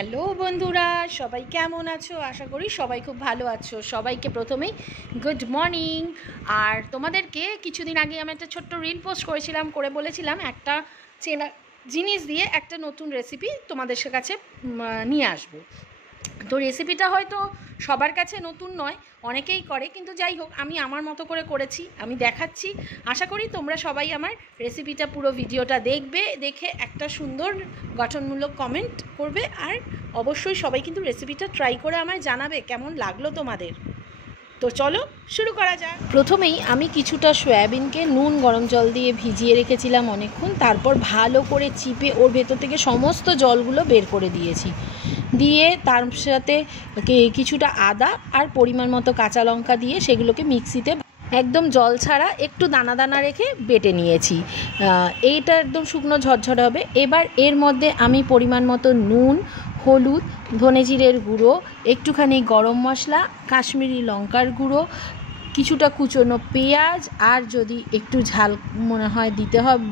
Hello বন্ধুরা, সবাই কেমন আছো? আশা করি সবাই খুব ভালো আছো। সবাইকে প্রথমেই গুড মর্নিং। আর তোমাদেরকে কিছুদিন আগে আমি একটা ছোট্ট রিল পোস্ট করেছিলাম, করে বলেছিলাম একটা চেনা জিনিস দিয়ে একটা নতুন রেসিপি তোমাদের কাছে নিয়ে আসবো। তো রেসিপিটা হয়তো সবার কাছে নতুন নয়, অনেকেই করে, কিন্তু যাই হোক আমি আমার মতো করে করেছি, আমি দেখাচ্ছি। আশা করি তোমরা সবাই আমার রেসিপিটা পুরো ভিডিওটা দেখবে, দেখে একটা সুন্দর গঠনমূলক কমেন্ট করবে। আর অবশ্যই সবাই কিন্তু রেসিপিটা ট্রাই করে আমায় জানাবে কেমন লাগলো তোমাদের। তো চলো শুরু করা যাক। প্রথমেই আমি কিছুটা সয়াবিনকে নুন গরম জল দিয়ে ভিজিয়ে রেখেছিলাম অনেকক্ষণ, তারপর ভালো করে চিপে ওর ভেতর থেকে সমস্ত জলগুলো বের করে দিয়েছি। দিয়ে তার সাথে কিছুটা আদা আর পরিমাণ মতো কাঁচা লঙ্কা দিয়ে সেগুলোকে মিক্সিতে একদম জল ছাড়া একটু দানা দানা রেখে বেটে নিয়েছি। এইটা একদম শুকনো ঝরঝরে হবে। এবার এর মধ্যে আমি পরিমাণ মতো নুন, হলুদ, ধনে জিরের গুঁড়ো, একটুখানি গরম মশলা, কাশ্মীরি লঙ্কার গুঁড়ো, কিছুটা কুচনো পেঁয়াজ, আর যদি একটু ঝাল মনে হয়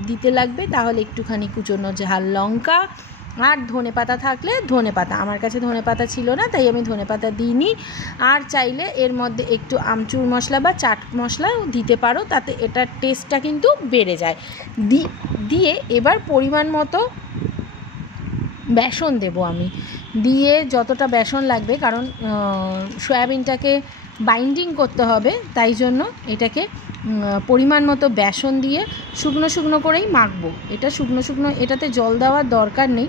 দিতে লাগবে তাহলে একটুখানি কুচনো ঝাল লঙ্কা, আর ধনেপাতা থাকলে ধনেপাতা। আমার কাছে ধনেপাতা ছিল না তাই আমি ধনেপাতা দিইনি। আর চাইলে এর মধ্যে একটু আমচুর মশলা বা চাট মশলাও দিতে পারো, তাতে এটার টেস্টটা কিন্তু বেড়ে যায়। দিয়ে এবার পরিমাণ মতো বেসন দেব আমি, দিয়ে যতটা বেসন লাগবে, কারণ সয়াবিনটাকে বাইন্ডিং করতে হবে, তাই জন্য এটাকে পরিমাণ মতো বেসন দিয়ে শুকনো শুকনো করেই মাখবো। এটা শুকনো শুকনো, এটাতে জল দেওয়ার দরকার নেই।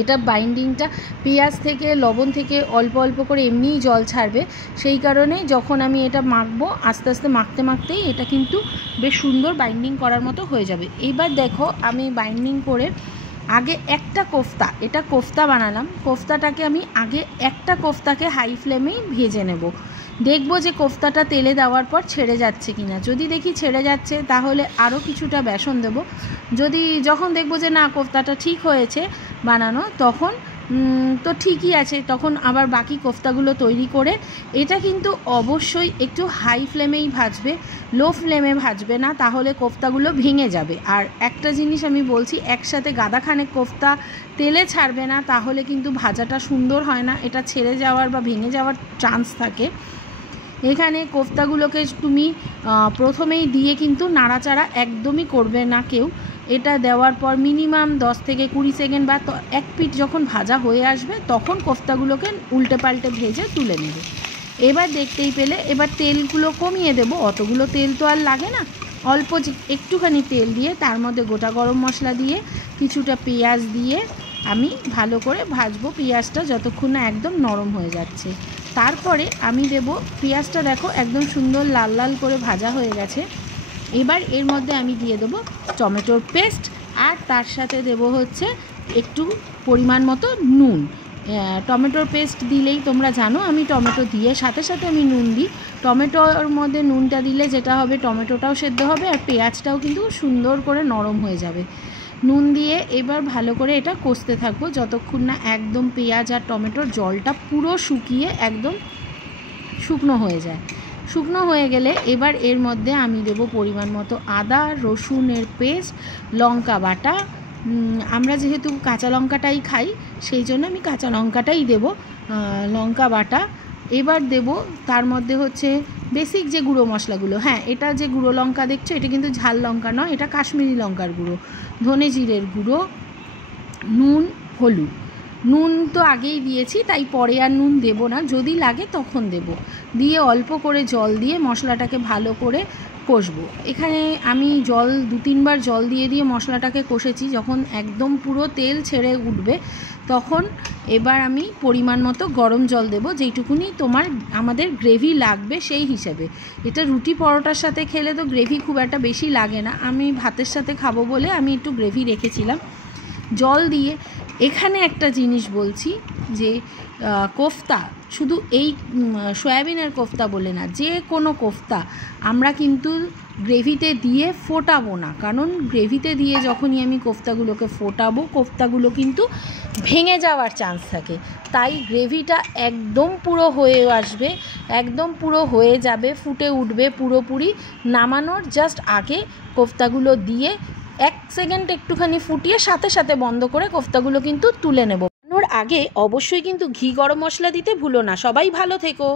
এটা বাইন্ডিংটা পেঁয়াজ থেকে লবণ থেকে অল্প অল্প করে এমনিই জল ছাড়বে, সেই কারণে যখন আমি এটা মাখবো আস্তে আস্তে মাখতে মাখতেই এটা কিন্তু বেশ সুন্দর বাইন্ডিং করার মতো হয়ে যাবে। এইবার দেখো আমি বাইন্ডিং করে আগে একটা কোফতা বানালাম। কোফতাটাকে আমি আগে একটা কোফতাকে হাই ফ্লেমেই ভেজে নেব। দেখব যে কোফতাটা তেলে দেওয়ার পর ছেড়ে যাচ্ছে কিনা। যদি দেখি ছেড়ে যাচ্ছে তাহলে আরও কিছুটা বেসন দেব। যখন দেখব যে না কোফতাটা ঠিক হয়েছে বানানো, তখন তো ঠিকই আছে, তখন আবার বাকি কোফতাগুলো তৈরি করে। এটা কিন্তু অবশ্যই একটু হাই ফ্লেমেই ভাজবে, লো ফ্লেমে ভাজবে না, তাহলে কোফতাগুলো ভেঙে যাবে। আর একটা জিনিস আমি বলছি, একসাথে গাদাখানেক কোফতা তেলে ছাড়বে না, তাহলে কিন্তু ভাজাটা সুন্দর হয় না, এটা ছেড়ে যাওয়ার বা ভেঙে যাওয়ার চান্স থাকে। এখানে কোফতাগুলোকে তুমি প্রথমেই দিয়ে কিন্তু নাড়াচাড়া একদমই করবে না কেউ। এটা দেওয়ার পর মিনিমাম 10 থেকে 20 সেকেন্ড বা এক পিঠ যখন ভাজা হয়ে আসবে তখন কোফতাগুলোকে উল্টে পাল্টে ভেজে তুলে নেবে। এবার দেখতেই পেলে এবার তেলগুলো কমিয়ে দেব, অতগুলো তেল তো আর লাগে না। অল্প একটুখানি তেল দিয়ে তার মধ্যে গোটা গরম মশলা দিয়ে কিছুটা পেঁয়াজ দিয়ে আমি ভালো করে ভাজবো, পেঁয়াজটা যতক্ষণ না একদম নরম হয়ে যাচ্ছে। তারপরে আমি দেব, পেঁয়াজটা দেখো একদম সুন্দর লাল লাল করে ভাজা হয়ে গেছে। এবার এর মধ্যে আমি দিয়ে দেবো টমেটোর পেস্ট, আর তার সাথে দেব হচ্ছে একটু পরিমাণ মতো নুন। টমেটোর পেস্ট দিলেই তোমরা জানো আমি টমেটো দিয়ে সাথে সাথে আমি নুন দিই। টমেটোর মধ্যে নুনটা দিলে যেটা হবে, টমেটোটাও সেদ্ধ হবে আর পেঁয়াজটাও কিন্তু সুন্দর করে নরম হয়ে যাবে। নুন দিয়ে এবার ভালো করে এটা কষতে থাকবো যতক্ষণ না একদম পেঁয়াজ আর টমেটোর জলটা পুরো শুকিয়ে একদম শুকনো হয়ে যায়। শুকনো হয়ে গেলে এবার এর মধ্যে আমি দেব পরিমাণ মতো আদা রসুনের পেস্ট, লঙ্কা বাটা। আমরা যেহেতু কাঁচা লঙ্কাটাই খাই সেই জন্য আমি কাঁচা লঙ্কাটাই দেব, লঙ্কা বাটা। এবার দেব তার মধ্যে হচ্ছে বেসিক যে গুঁড়ো মশলাগুলো। হ্যাঁ, এটা যে গুঁড়ো লঙ্কা দেখছো এটা কিন্তু ঝাল লঙ্কা নয়, এটা কাশ্মীরি লঙ্কার গুঁড়ো, ধনে জিরের গুঁড়ো, নুন, হলুদ। নুন তো আগেই দিয়েছি তাই পরে আর নুন দেব না, যদি লাগে তখন দেব। দিয়ে অল্প করে জল দিয়ে মশলাটাকে ভালো করে কষবো। এখানে আমি 2-3 বার জল দিয়ে মশলাটাকে কষেছি। যখন একদম পুরো তেল ছেড়ে উঠবে তখন এবার আমি পরিমাণ মতো গরম জল দেব, যেইটুকুনি আমাদের গ্রেভি লাগবে সেই হিসেবে। এটা রুটি পরোটার সাথে খেলে তো গ্রেভি খুব একটা বেশি লাগে না, আমি ভাতের সাথে খাবো বলে আমি একটু গ্রেভি রেখেছিলাম জল দিয়ে। এখানে একটা জিনিস বলছি যে কোফতা শুধু এই সয়াবিনের কোফতা বলে না, যে কোনো কোফতা আমরা কিন্তু গ্রেভিতে দিয়ে ফোটাবো না, কারণ গ্রেভিতে দিয়ে যখনই আমি কোফতাগুলোকে ফোটাবো কোফতাগুলো কিন্তু ভেঙে যাওয়ার চান্স থাকে। তাই গ্রেভিটা একদম পুরো হয়ে আসবে, একদম পুরো হয়ে যাবে, ফুটে উঠবে পুরোপুরি। নামানোর জাস্ট আগে কোফতাগুলো দিয়ে 1 সেকেন্ড একটুখানি ফুটিয়ে সাথে সাথে বন্ধ করে কোফতাগুলো কিন্তু তুলে নেব। আগে অবশ্যই কিন্তু ঘি গরম মশলা দিতে ভুলো না। সবাই ভালো থেকো।